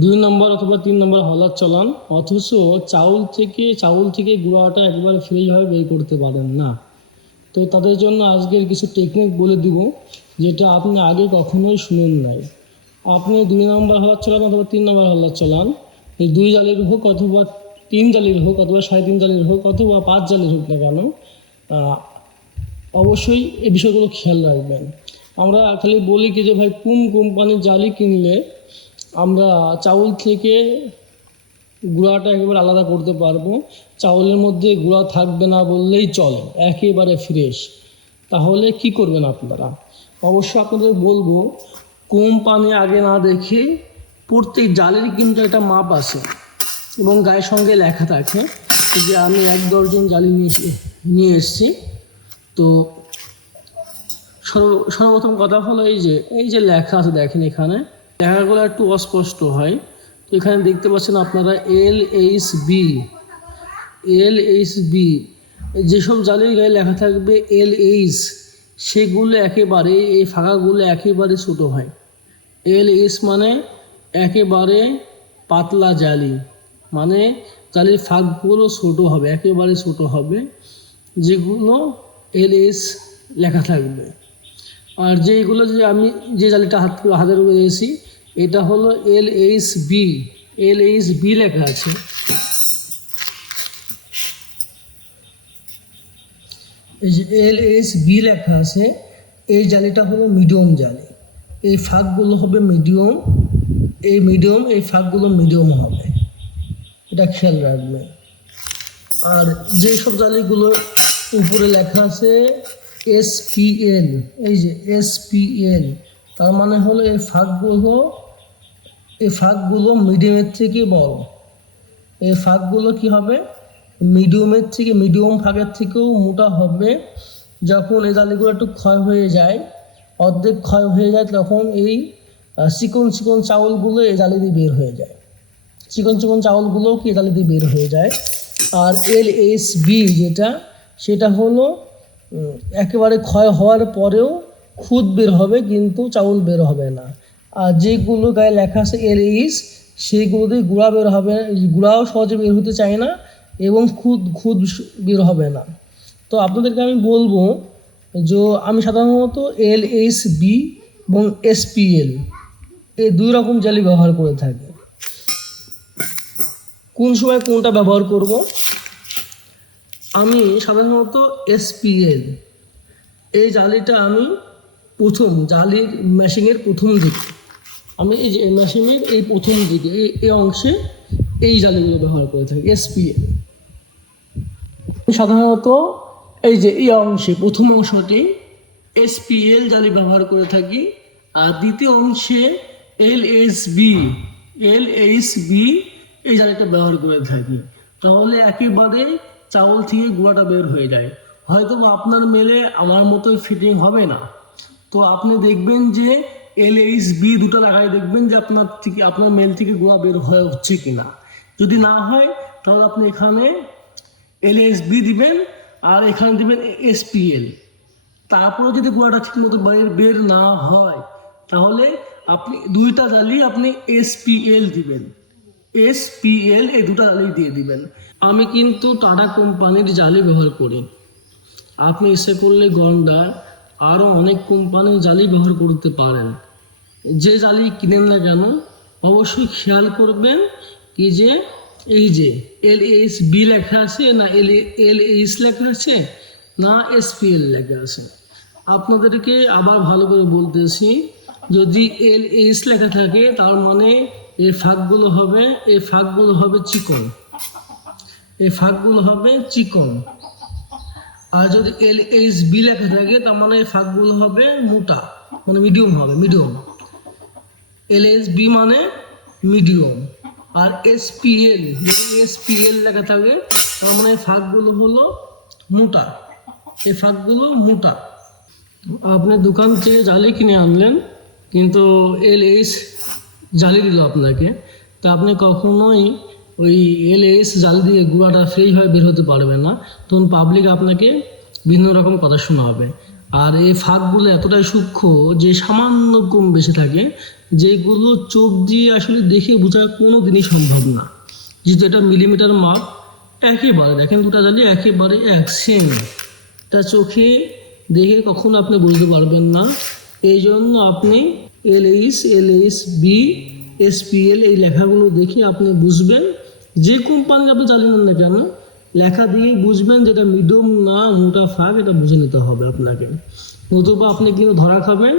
দুই নম্বর অথবা 3 নম্বর হলার চালান, অথচ চাউল থেকে গুঁড়াটা একবারে ফ্রিভাবে বের করতে পারেন না। তো তাদের জন্য আজকের কিছু টেকনিক বলে দিব, যেটা আপনি আগে কখনোই শুনেন নাই। আপনি 2 নম্বর হলার চালান অথবা 3 নম্বর হলার চালান, এই 2 জালির হোক অথবা 3 জালির হোক অথবা 3.5 জালির হোক অথবা 5 জালির হোক না কেন, অবশ্যই এই বিষয়গুলো খেয়াল রাখবেন। আমরা খালি বলি কি যে ভাই কোন কোম্পানির জালি কিনলে আমরা চাউল থেকে গুঁড়াটা একেবারে আলাদা করতে পারবো, চাউলের মধ্যে গুঁড়া থাকবে না বললেই চলে, একেবারে ফ্রেশ। তাহলে কি করবেন আপনারা? অবশ্য আপনাদের বলবো, কোম্পানি আগে না দেখে প্রত্যেক জালেরই কিন্তু একটা মাপ আছে এবং গায়ের সঙ্গে লেখা থাকে যে আমি 1 দর্জন জালি নিয়ে এসেছি। তো সর্বপ্রথম কথা হলো এই যে লেখা আছে, দেখেন এখানে লেখাগুলো একটু অস্পষ্ট হয়। তো এখানে দেখতে পাচ্ছেন আপনারা LHB, যেসব জালির গায়ে লেখা থাকবে LH, সেগুলো একেবারে, এই ফাঁকাগুলো একেবারে ছোটো হয়। LH মানে একেবারে পাতলা জালি, মানে জালির ফাঁকগুলো ছোটো হবে, একেবারে ছোটো হবে, যেগুলো LH লেখা থাকবে। আর যেগুলো যে আমি যে জালিটা হাতের উপরে দিয়েছি, এটা হলো LHB লেখা আছে। এই যে LHB লেখা আছে, এই জালিটা হলো মিডিয়াম জালি। এই ফাঁকগুলো হবে মিডিয়াম, এই ফাঁকগুলো মিডিয়াম হবে, এটা খেয়াল রাখবেন। আর যেসব জালিগুলো উপরে লেখা আছে SPL, এই যে SPL, তার মানে হলো এই ফাঁকগুলো মিডিয়ামের থেকে বড়। এই ফাঁকগুলো কি হবে, মিডিয়াম ফাঁকের থেকেও মোটা হবে। যখন এই জালিগুলো একটু ক্ষয় হয়ে যায়, অর্ধেক ক্ষয় হয়ে যায়, তখন এই চিকন চাউলগুলো এই জালি দিয়ে বের হয়ে যায়, চিকন চাউলগুলোও কি জালি দিয়ে বের হয়ে যায়। আর LHB সেটা হলো একেবারে ক্ষয় হওয়ার পরেও খুদ বের হবে, কিন্তু চাউল বের হবে না। আর যেগুলো গায়ে লেখা আছে LH, সেইগুলো দিয়ে গুঁড়া বের হবে, গুঁড়াও সহজে বের হতে চায় না এবং খুদ বের হবে না। তো আপনাদেরকে আমি বলবো যে আমি সাধারণত LHB এবং SPL এই 2 রকম জালি ব্যবহার করে থাকি। কোন সময় কোনটা ব্যবহার করব? আমি সাধারণত SPL এই জালিটা আমি জালির মেশিনের প্রথম দিকে, আমি এই যে মেশিনের এই প্রথম দিকে এই অংশে এই জালিগুলো ব্যবহার করে থাকি SPL। সাধারণত এই যে এই অংশে প্রথম অংশটি SPL জালি ব্যবহার করে থাকি, আর দ্বিতীয় অংশে LHB এই জালিটা ব্যবহার করে থাকি। তাহলে একেবারে চাউল থেকে গুঁড়াটা বের হয়ে যায়। হয়তো আপনার মেলে আমার মতোই ফিটিং হবে না, তো আপনি দেখবেন যে LHB দুটো লাগাই দেখবেন যে আপনার মেল থেকে গুঁড়া বের হচ্ছে কিনা। যদি না হয় তাহলে আপনি এখানে LHB দিবেন আর এখানে দিবেন SPL। তারপরে যদি গুঁড়াটা ঠিক মতো বের না হয়, তাহলে আপনি 2টা জালি আপনি SPL দিবেন, SPL এই 2টা জালি দিয়ে দিবেন। আমি কিন্তু টাটা কোম্পানির জালি ব্যবহার করি। আপনি ইচ্ছে করলে গন্ডা আরও অনেক কোম্পানির জালি ব্যবহার করতে পারেন। যে জালি কিনেন না কেন, অবশ্যই খেয়াল করবেন কি যে এই যে LHB লেখা আছে না LH লেখা আছে না SPL লেখা আছে। আপনাদেরকে আবার ভালো করে বলতেছি, যদি LH লেখা থাকে তার মানে এই ফাঁকগুলো হবে চিকন, আর যদি LHB লেখা থাকে তার মানে এই ফাঁকগুলো হবে মোটা, মানে মিডিয়াম। LHB মানে মিডিয়াম, আর SPL লেখা থাকে তার মানে ফাঁকগুলো হলো মোটা, এই ফাঁকগুলো মোটা। আপনি দোকান থেকে জালি কিনে আনলেন, কিন্তু LH জালি দিল আপনাকে, তা আপনি কখনোই ওই LH জালি দিয়ে গুঁড়াটা ফ্রেশভাবে বের হতে পারবেন না। তখন পাবলিক আপনাকে বিভিন্ন রকম কথা শোনাবে। আর এই ফাঁকগুলো এতটাই সূক্ষ্ম যে সামান্য কম বেশি থাকে, যেগুলো চোখ দিয়ে আসলে দেখে বোঝা কোনো দিনই সম্ভব না। যেহেতু এটা মিলিমিটার মাপ, একেবারে দেখেন দুটা জালি একেবারে এক সেম, এটা চোখে দেখে কখনো আপনি বুঝতে পারবেন না। এই জন্য আপনি LH, LH, B, SPL এই লেখাগুলো দেখে আপনি বুঝবেন, যে কোম্পানির আপনি জালি নেন না কেন লেখা দিয়ে বুঝবেন যেটা মিডিয়াম না মোটা ফাঁক, এটা বুঝে নিতে হবে আপনাকে, নতুবা আপনি কিন্তু ধরা খাবেন।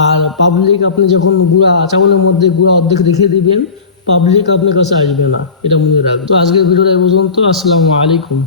আর পাবলিক আপনি যখন গুঁড়া চাউলের মধ্যে গুঁড়া অর্ধেক রেখে দিবেন, পাবলিক আপনার কাছে আসবে না, এটা মনে রাখবেন। তো আজকের ভিডিওটা এই পর্যন্ত। আসসালামু আলাইকুম।